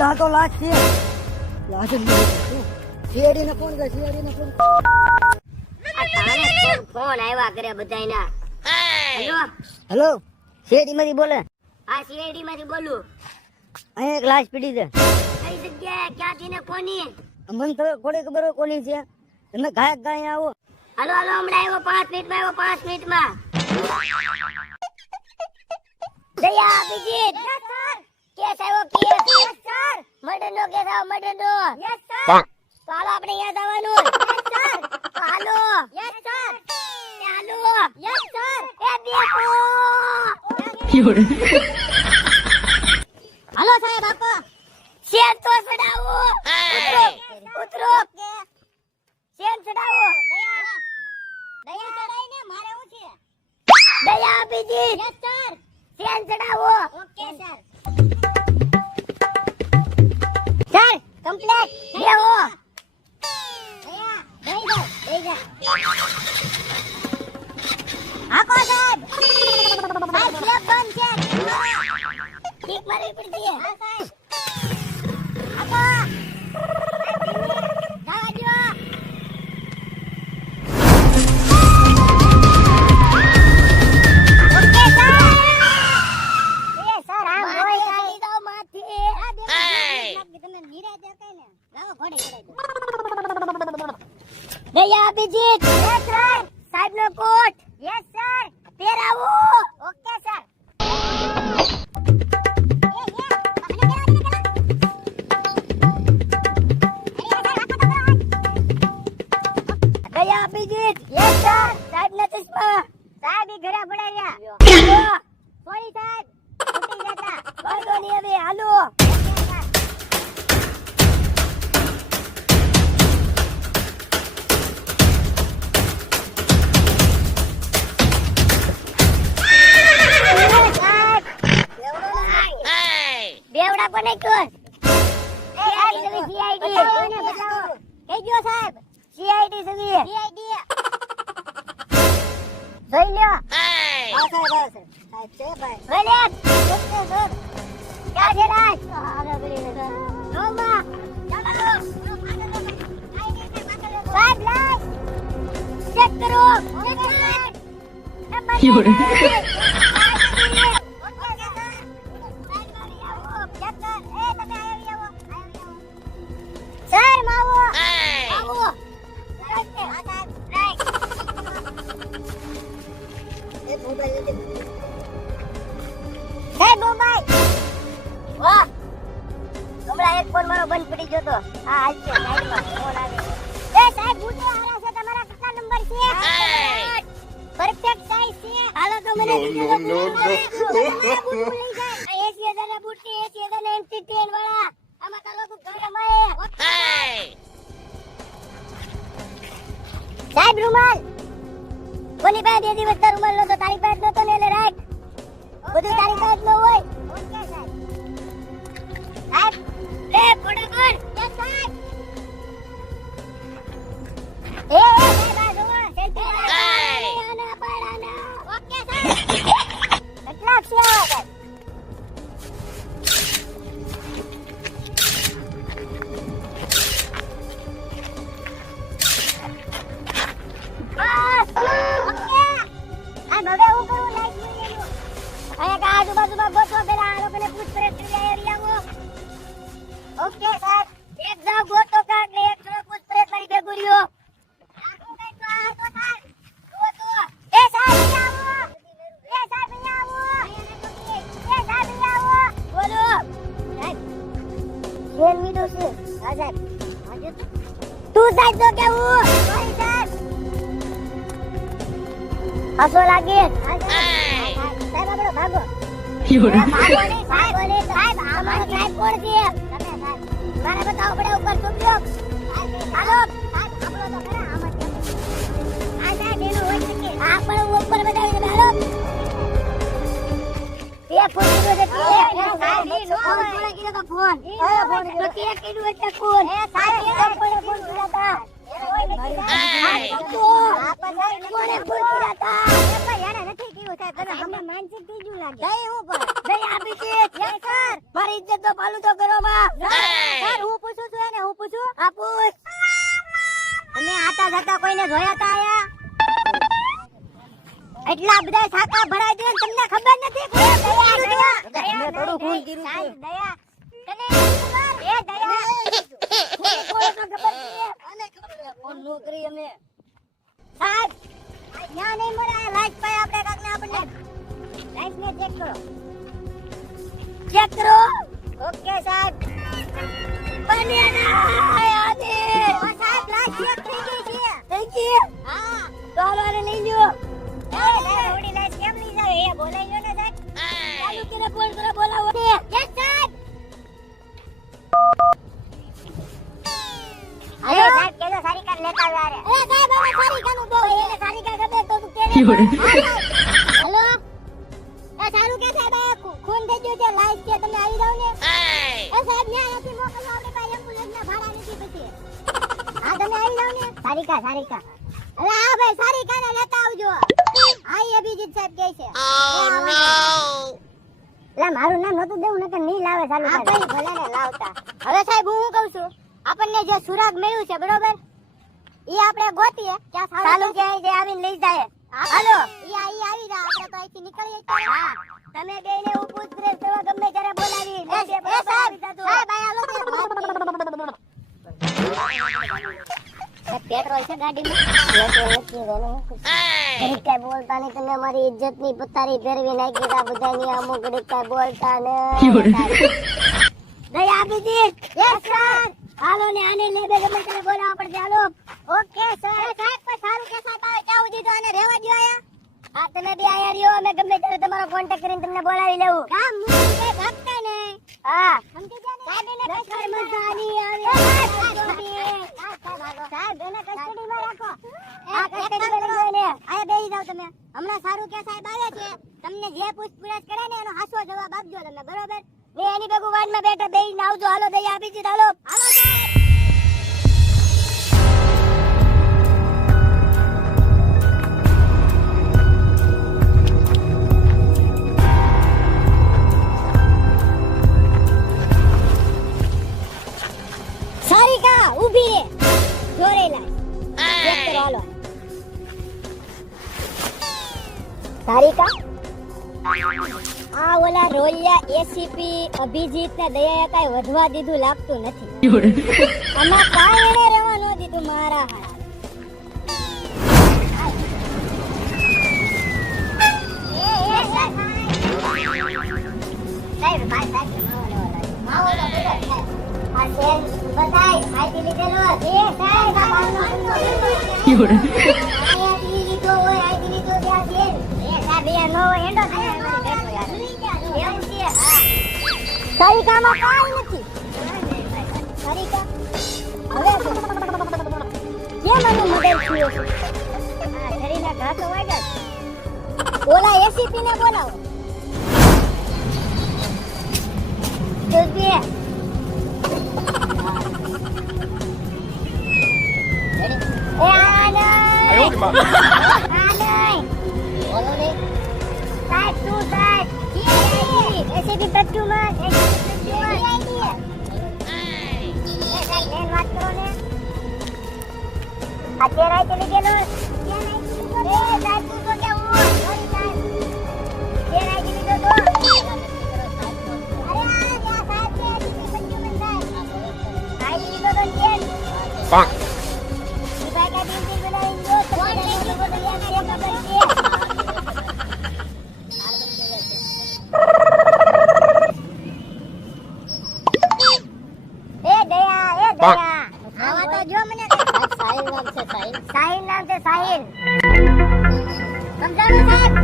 લા તો લાજ છે લાજ સીઆઈડી ને ફોન કર સીઆઈડી ને ફોન આ તારે ફોન આવ્યા કરે બધાયના હેલો હેલો સીઆઈડી માંથી બોલે આ સીઆઈડી માંથી બોલું અહીં એક લાશ પડી છે કઈ જગ્યાએ ક્યાંથી ને કોની મને તો થોડી ખબર હોય કોની છે તમે ગાયક ગાય આવો હાલો હાલો હમણાં આવ્યો 5 મિનિટમાં દયા અભિજીત કેસ આવ્યો કેસ યસ સર મર્ડરનો કેસ આવ્યો મર્ડરનો યસ સર તો હાલો આપણે અહીંયા જવાનું yes sir hello yes sir hello yes sir એ દેખો હાલો સાહેબ આપો શેર તો ચડાવો ઉતરો શેર ચડાવો દયા ચડાઈને મારે હું છે દયા અભિજીત યસ સર શેર ચડાવો ઓકે સર સર કમ્પ્લીટ બેહો દયા દઈ જા આકો સાહેબ સાહેબ સ્લેબ બંધ છે ઠીક મારી પડી છે હા સાહેબ આકો જાવા દો ઓકે સર એ સર આ મોય કાઢી દો માથી આ દેખો તમે નીરા દેખાય ને લાવો ઘોડે ચડાઈ દો દયા અભિજીત યસ સર સાહેબ નો કોટ યસ સર પહેરાવો ઓકે સર દયા અભિજીત યસ સર સાહેબ ના ચશ્મા સાહેબ ઈ ઘરે પડાવ્યા સોરી સાહેબ છૂટી જતા વાંધો નહીં હવે હાલો બેવડા કોને કયો સીઆઈડી કઈ ગયો સાહેબ સીઆઈડી સવી સીઆઈડી જોઈ લ્યો હા સાહેબ છે ભાઈ ભલે ઓકે સર ક્યાં છે રાજ આગળ બળી ને નોમા ચાલો સાહેબ લાઈટ ચેક કરો સર માવો આવો એ મોબાઈલ લે હે મોબાઈલ વાહ હમણાં એક ફોન મારો બંધ પડી ગયો તો હા હાલ છે સાઈડમાં ફોન આવે એ સાહેબ બુટો આરા છે તમારા કેટલા નંબર છે પરફેક્ટ સાઈઝ છે હાલો તો મને નો 80000 ના બૂટ છે 80000 ના એમટી ટ્રેન વાળા આમાં તો લોકો ઘરે માય સાહેબ રૂમાલ કોની પાસે 2 દિવસ તા રૂમાલ નતો તારી પાસે નતો ને એટલે રાઈટ બધું તારી પાસે ન હોય ઓકે સાહેબ સાહેબ લે ફોટો કર યસ સાહેબ એ સાહેબ આ જો સેલ્ફી આના પાડાના ઓકે સાહેબ કેટલા છે સાહેબ આજુબાજુમાં ગોઠવો પેલા આ લોકોને પૂછપરછ કરી આવો ઓકે સર એક જાવ ગોતો કાક ને એક થોડો પૂછપરછ કરી દે ગુરિયો આખો કઈ તો આ તો સર ગોતો એ સાહેબ આવો એ સાહેબ આવો એ સાહેબ આવો બોલો સાહેબ શેર મીઠો છે હા સાહેબ આજે તું સાહેબ તો કેવું સોરી સાહેબ હસો લાગે સાહેબ આપણો ભાગો સાહેબ આમાં સાહેબ કોણ છે તમે સાહેબ ફોન કીધો છે તે. સાહેબ, ઈ નો ફોન હોય. કોણે કીધો તો ફોન? ફોન તો તે કીધું એટલે ફોન. સાહેબ, કોણે ફોન કર્યા હતા? કોણે ફોન કર્યા હતા? એને નથી કીધું સાહેબ, તને હમણાં માનસિક ત્રીજું લાગે. જય હું પણ. જય આપી છે. Yes sir. મારી ઇજ્જત તો પાલું તો કરો બા. સર, હું પૂછું છું એને, હું પૂછું? હા, પૂછ. તમે આતા જતા કોઈને જોયા તા આયા? એટલા બધા સાકા ભરાઈ દે તમને ખબર નથી કે દયા મેં થોડું ખૂન કર્યું છે. દયા તને ખબર એ દયા કોણ તો ખબર છે આને ખબર છે, ફોન નો કરી અમે. સાહેબ ન્યા નહીં મળે લાઈટ પાય આપણે કાકને આપણને લાઈટ ને ચેક કરો ઓકે સાહેબ બને ના આદે ઓ સાહેબ લાઈટ ચેક થઈ ગઈ છે થઈ ગઈ? હા તો આને લઈ લ્યો. થોડી લાઈટ કેમ લઈ જાય એ બોલાઈ લ્યો ને સાહેબ ચાલુ કરે ફોન કરો, બોલાવો. યસ સાહેબ અરે સાહેબ કેજો સારી કાર લેતા આવે અરે સાહેબ અમે સારી કાનું દો એને સારી કાર ગમે તો તું કેને હેલો એ સારું કે સાહેબ આ ખૂન થઈ ગયું છે લાઈટ છે તમે આવી જાવ ને એ સાહેબ ન્યા નથી મોકલો આપણે પાસે એમ્બ્યુલન્સ ના ભાડા નથી પછી હા તમે આવી જાવ ને સારી કાર અરે હા ભાઈ સારી કાર લેતા આવજો આઈ અભિજીત સાહેબ કહે છે લા મારું નામ નતું દેવું નકર નહીં લાવે ચાલુ હા ભાઈ ભલે ને લાવતા હવે સાહેબ હું કહું છું આપણને જે સુરાગ મળ્યું છે બરોબર ઈ આપણે ગોતીએ ક્યાં ચાલુ કે જે આવીને લઈ જાય હાલો ઈ આવી જા આપણે તો અહીંથી નીકળીએ હા તમે બેને હું પૂછપરછ કરવા ગમે ત્યારે બોલાવી સાહેબ સાહેબ આ લો પેટ્રોલ છે ગાડીમાં કઈ બોલતા નહીં તમે અમારી ઇજ્જત ની પથારી ફેરવી નાખી તા બધાની અમુક ઘડીક કઈ બોલતા ને દયા અભિજીત યસ સર હાલો ને આને લે બે ગમે તેને બોલાવવા પડશે હાલો ઓકે સર સાહેબ પર સારું કે સાહેબ આવે ક્યાં ઉધી તો આને રહેવા દો આયા હા તમે બે આયા રહ્યો અમે ગમે ત્યારે તમારો કોન્ટેક્ટ કરીને તમને બોલાવી લેવું કામ મું કે ભાગતા નહીં હા સમજી જા ને સાહેબ એને કર્મચારી આવે સાહેબ એને કસ્ટડીમાં રાખો આ કસ્ટડીમાં લઈ ને આયા બેહી જાવ તમે હમણાં સારું કે સાહેબ આવ્યા છે તમને જે પૂછપરછ કરે ને એનો હાસો જવાબ આપજો તમે બરોબર ને એની ભેગું વાડમાં બેઠા બેહીને આવજો હાલો દયા આપી દીધ હાલો હાલો સાહેબ સારિકા ઊભી રે જોરે લાય ચેક કરો હાલો સારિકા આ ઓલા રોલિયા એસીપી અભિજીત ને દયાએ કાઈ વધવા દીધું લાગતું નથી આમાં કાઈ એને રહેવા ન દીધું મારા સારિકામાં કાઈ નથી સારિકા હવે કેમ આનું મદદ થયું છે હા શરીરના ઘા તો વાગ્યા ઓલા એસીપી ને બોલાવો જલ્દી એ આને બોલો ને સાહેબ તું સાહેબ એસીપી પ્રત્યુમન વાત કરો ને અત્યારે ચલી ગયેલો સાહેબ તું તો કેવું સોરી સાહેબ અત્યારે ચલી ગયો તો અરે આ સાહેબ કે એસીપી પ્રત્યુમન સાહેબ આઈ લીધો તો કેમ ઈ ભાઈ કે દિન બનાવી દો તો આવા તો જો મને સાહિલ નામ છે સાહિલ નામ છે સાહિલ સમજાવો સાહેબ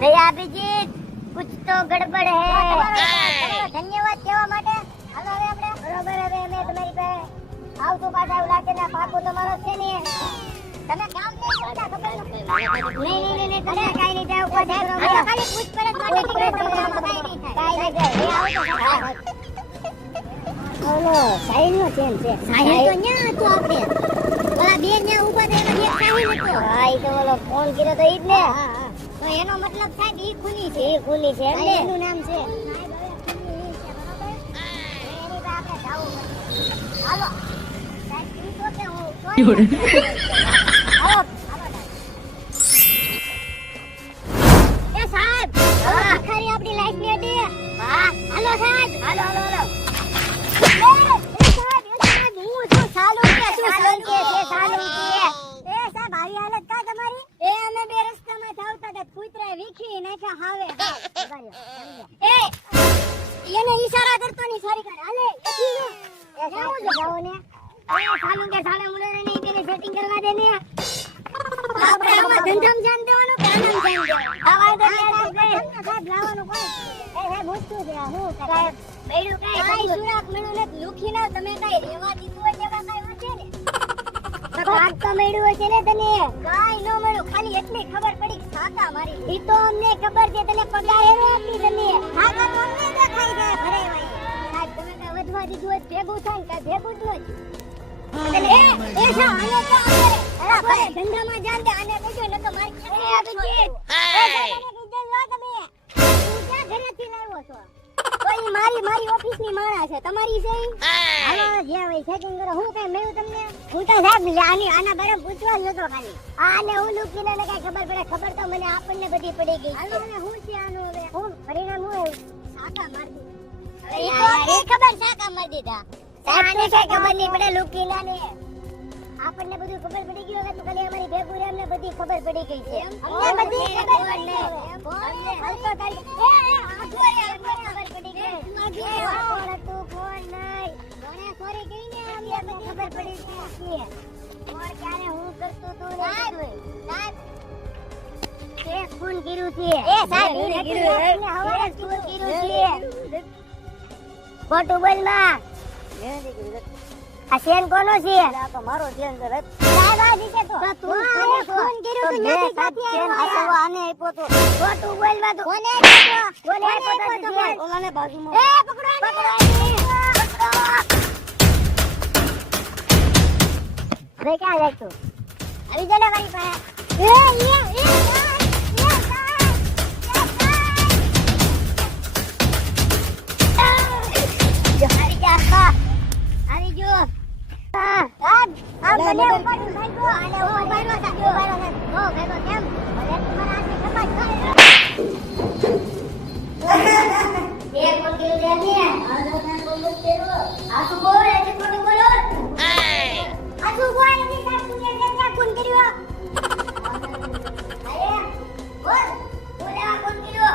દયા અભિજીત कुछ तो गड़बड़ है धन्यवाद કેવા માટે હાલો હવે આપણે બરોબર હવે અમે તમારી પાસે આવતો પાછા એવું લાગે ને પાકો તમારો છે ને તમે કામ નહીં કરતા ખબર નહીં તમે કાઈ નહીં જાવ ખાલી પૂછપરછ માટે નીકળો કાઈ નહીં જાય. ઓલો સાહિલનો ચેન છે. સાહિલ તો ન્યા હતો આપણે. ઓલા બે ન્યા ઊભા થયા એનો એક સાહિલ હતો. હા ઈ તો ઓલો ફોન કર્યો તો ઈ જ ને. તો એનો મતલબ સાહેબ ઈ ખૂની છે. ઈ ખૂની છે એટલે એનું નામ છે. હાલો સાહેબ ઈ તો કે હું હાલો એ સાહેબ આખરી આપણી લાઈફ ની હતી. હા હાલો સાહેબ હાલો હાલો હાલો. એ સાહેબ હું છું સાલુંકે છું સાલુંકે છે સાલુંકે. એ સાહેબ આવી હાલત કા તમારી? એ અમે બે રસ્તામાં જાવતા હતા કૂતરાએ વીખી નાખ્યા હાવે. એ એને ઈશારા કરતો ની સારી કર હાલે એ જાવ જાવ ને. એ સાલુંકે સાલે મુલે ને તેને સેટિંગ કરવા દે ને. આપણે આમાં ધંધામ જાન દેવાનું કે આનામ જાન દેવાનું? આવા દે સાહેબ લાવવાનું કોઈ. એ સાહેબ મૂકતું છે હું સાહેબ બેડું કાઈ સુરાક મેળું ને લુખી ના તમે કાઈ રેવા દીધું હોય તેવા કાઈ વાંચે ને. કાક તો મેળું છે ને તને કાઈ નો મેળું ખાલી એટલી ખબર પડી કે સાકા મારી. ઈ તો અમને ખબર છે તને પગાર એવો આપી તને. સાકા તો અમને દેખાઈ જાય ભરે ભાઈ. સાહેબ તમે કાઈ વધવા દીધું હોય ભેગું થાય ને કાઈ ભેગું જ ન એ સા આને તો અરે ધંધામાં જાન દે આને કહેજો ને તો મારી એ અભિજીત એ કીધું લો તમે તું ક્યાં ઘરેથી લાવ્યો છો? તો ઈ મારી ઓફિસની માણસ છે તમારી છે હાલો જે હોય સેટિંગ કરો. હું કઈ મેળું તમને હું તો સાહેબ આના બારે પૂછવા જ નતો ખાલી. આને હું લુકીને ને કઈ ખબર પડે ખબર તો મને આપણને બધી પડી ગઈ. હાલો મને હું છે આનું હવે હું પરિણામ હું સાકા માર દીધા. એ તો એ ખબર સાકા માર દીધા. સાહેબ ને કઈ ખબર નહીં પડે લુકીના ને આપણને બધું ખબર પડી ગયું. હવે તો ખાલી અમારી ભેગું રે અમને બધી ખબર પડી ગઈ છે. અમને બધી ખબર પડી ગઈ. અમને હલકો કરી એ આખોરે ખબર પડી ગઈ. કોણ હતું કોણ નહીં કોને સોરી કહીને અમને બધી ખબર પડી ગઈ છે. કોણ ક્યારે હું કરતો તો ને સાહેબ કે ખૂન કર્યું છે. એ સાહેબ એને કર્યું હવે ખૂન કર્યું છે. ખોટું બોલ માં આ શેન કોનો છે? આ તો મારો શેન છે સાહેબ આ દીકે તો તું આને ફોન કર્યો તો નથી સાથી આવ્યો. આને આપ્યો તો ખોટું બોલવા તો કોને આપ્યો તો ઓલાને બાજુમાં એ પકડો રે ક્યાં જાય તું? આવી જા ને મારી પાસે. આવી જો આ મને ઉપર ભાગ્યો અને હું ભાગ્યો કેમ ભલે તમારા હાથે ખબર એ કોણ કેવું છે ને આ તો કોણ કેવો આ તો બોલ એ કોણ બોલો આ તો બોલ ની સાથ તું ને કોણ કર્યો અરે બોલ બોલા કોણ કર્યો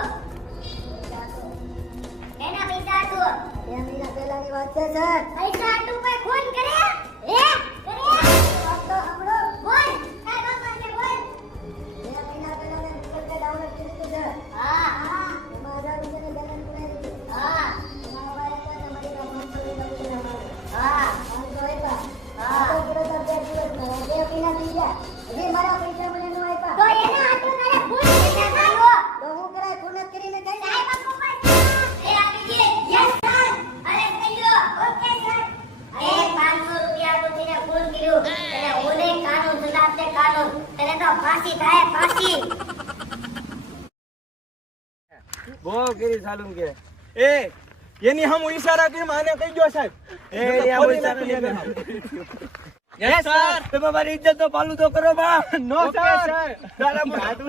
એના પૈસા તો એ મહિના પહેલાની વાત છે સર. પૈસા તું કોઈ ફોન કરે એ કરે તો આપણો બોલ કાઈ વાત છે બોલ. એ મહિના પહેલા મેં ગૂગલ પે ડાઉનલોડ કર્યું છે સર. હા એમાં 1000 રૂપિયાની બેલેન્સ પુરાઈ દીધું. હા તમારો ભાઈ હતા તમારી પાસે 500 રૂપિયા હા 500 આપ્યા. હા તો પૂરો તો 2 દિવસમાં 2 મહિના થઈ ગયા હજી મારા પૈસા મને ન આપ્યા. તો એના હાથમાં તારે ફોન કેને કર્યો? તો હું કરાય ફોન જ કરીને કઈ સાહેબ આપકો એ આપી દે. યસ સર અરે કહીયો ઓકે સર. અરે 500 રૂપિયા તો તેને ફોન કર્યો અને ઓને કાનૂન સુધારતે કાનૂન તેને તો ફાંસી થાય ફાંસી. બહુ કરી સાલું કે એ એની હમ ઈશારા કરી માને કહી ગયો સાહેબ એ આવો ઈશારા લે યસ સર તમે મારી ઇજ્જત તો પાલું તો કરો બા નો સર તારા મો હાથ